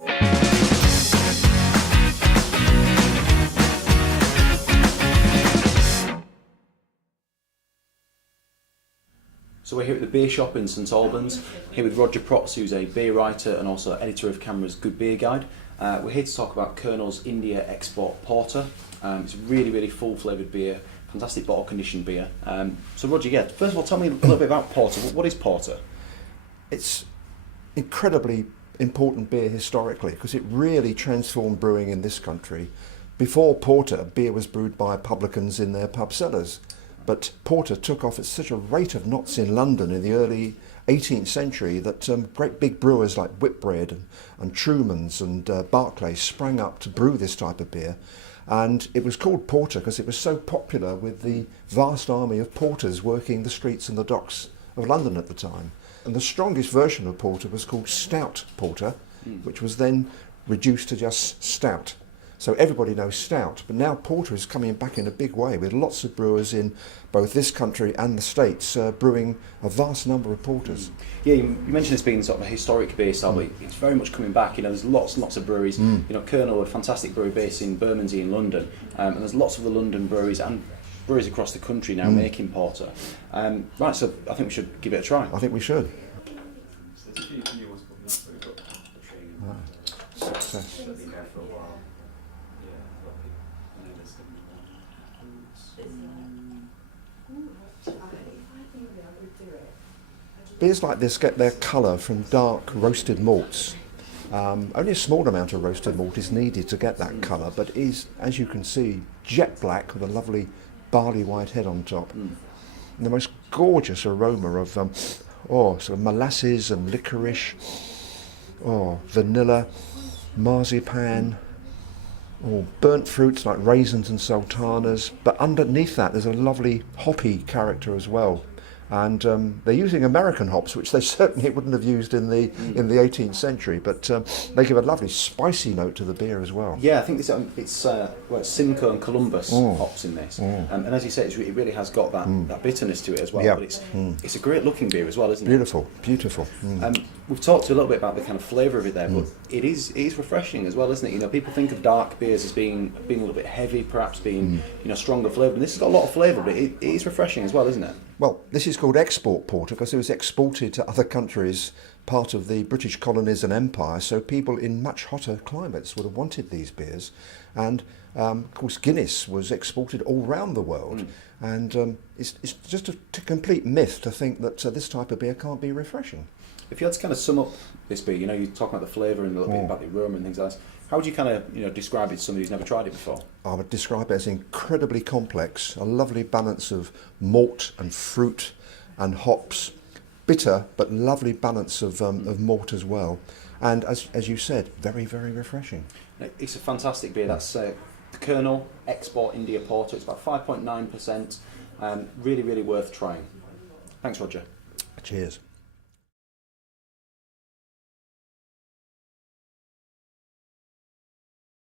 So we're here at the beer shop in St Albans, here with Roger Protz, who's a beer writer and also editor of CAMRA's Good Beer Guide. We're here to talk about Kernel's India Export Porter. It's a really, really full flavoured beer, fantastic bottle conditioned beer. So Roger, yeah, first of all, tell me a little bit about porter. What is porter? It's incredibly important beer historically because it really transformed brewing in this country. Before porter, beer was brewed by publicans in their pub cellars. But porter took off at such a rate of knots in London in the early 18th century that great big brewers like Whitbread and Truman's and Barclay sprang up to brew this type of beer. And it was called porter because it was so popular with the vast army of porters working the streets and the docks of London at the time. And the strongest version of porter was called stout porter, which was then reduced to just stout. So everybody knows stout, but now porter is coming back in a big way with lots of brewers in both this country and the States brewing a vast number of porters. Yeah, you mentioned this being sort of a historic beer style, but it's very much coming back. You know, there's lots and lots of breweries. You know, Kernel, a fantastic brewery based in Bermondsey in London, and there's lots of the London breweries and breweries across the country now making porter. Right, so I think we should give it a try. I think we should. Success. Beers like this get their colour from dark roasted malts. Only a small amount of roasted malt is needed to get that colour, but is, as you can see, jet black with a lovely barley white head on top. And the most gorgeous aroma of sort of molasses and licorice, vanilla, marzipan, burnt fruits like raisins and sultanas, but underneath that there's a lovely hoppy character as well. And they're using American hops, which they certainly wouldn't have used in the 18th century, but they give a lovely spicy note to the beer as well. Yeah, I think this, it's Simcoe and Columbus hops in this, and as you say, it really has got that bitterness to it as well. Yeah. But it's a great looking beer as well, isn't it? Beautiful, beautiful. We've talked a little bit about the kind of flavour of it there, but it is refreshing as well, isn't it? You know, people think of dark beers as being a little bit heavy, perhaps being stronger flavour, and this has got a lot of flavour, but it is refreshing as well, isn't it? Well, this is called export porter because it was exported to other countries, part of the British colonies and empire, so people in much hotter climates would have wanted these beers. And of course Guinness was exported all around the world, and it's just a complete myth to think that this type of beer can't be refreshing. If you had to kind of sum up this beer, you know, you're talking about the flavour and a little bit about the aroma and things like that. How would you kind of, describe it to somebody who's never tried it before? I would describe it as incredibly complex, a lovely balance of malt and fruit and hops, bitter but lovely balance of malt as well, and as you said, very, very refreshing. It's a fantastic beer. That's the Kernel Export India Porter. It's about 5.9%. Really, really worth trying. Thanks, Roger. Cheers.